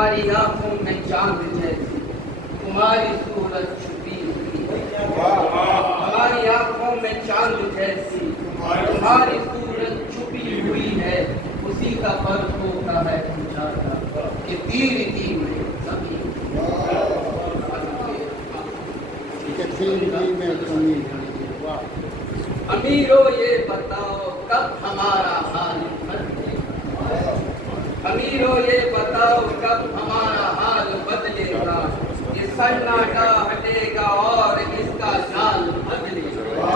تمہاری آنکھوں میں چاند جیسی تمہاری صورت چھپی ہوئی ہے، ہماری آنکھوں میں چاند جیسی تمہاری صورت چھپی ہوئی ہے، اسی کا فرق ہوتا ہے اجالا کہ تیر تیر میں کمی امیرو یہ بتاؤ کب ہمارا حال بدلے گا، امیرو یہ بتاؤ کب ہمارا حال بدلے گا، یہ سناٹا ہٹے گا اور اس کا جال بدلے گا،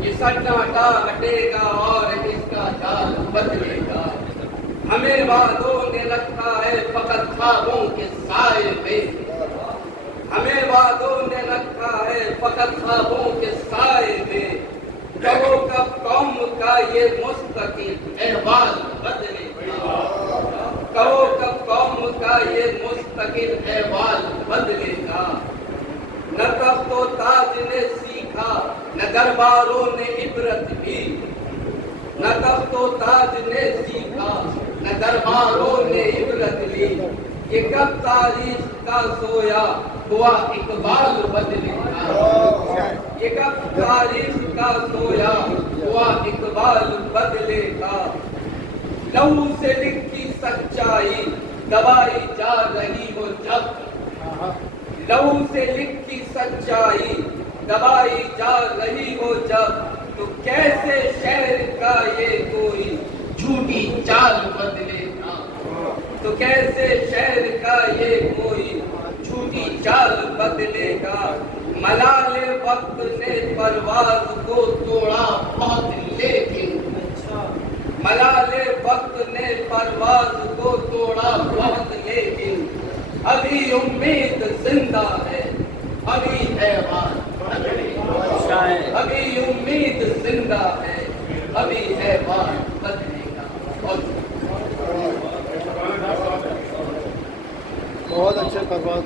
یہ سناٹا ہٹے گا اور اس کا جال بدلے گا، ہمیں وعدوں نے رکھا ہے فقط خوابوں کے سائے میں، ہمیں وعدوں نے رکھا ہے فقط خوابوں کے سائے میں، کہو کب قوم کا یہ مستقل احوال بدلے گا، کہو کب قوم کا یہ مستقل احوال بدلے گا، نہ تخت و تاج نے سیکھا نہ درباروں نے عبرت بھی، نہ تخت و تاج نے سیکھا نہ درباروں نے عبرت لی، یہ کب تاریخ کا سویا ہوا اقبال بدلے گا، یہ کب تاریخ کا سویا ہوا اقبال بدلے گا، لہو سے لکھی سچائی دبائی جا رہی ہو جب، لہو سے لکھی سچائی دبائی جا رہی ہو جب، تو کیسے شہر کا یہ کوئی جھوٹی چال بدلے گا، تو کیسے شہر کا یہ کوئی جھوٹی چال بدلے گا، ملال وقت نے پرواز کو توڑا بہت لیکن، ملال وقت نے پرواز کو توڑا بہت لیکن، ابھی امید زندہ ہے ابھی ایوان بدلے گا، ابھی امید زندہ ہے ابھی ایوان بدلے گا۔ بہت اچھے پرواز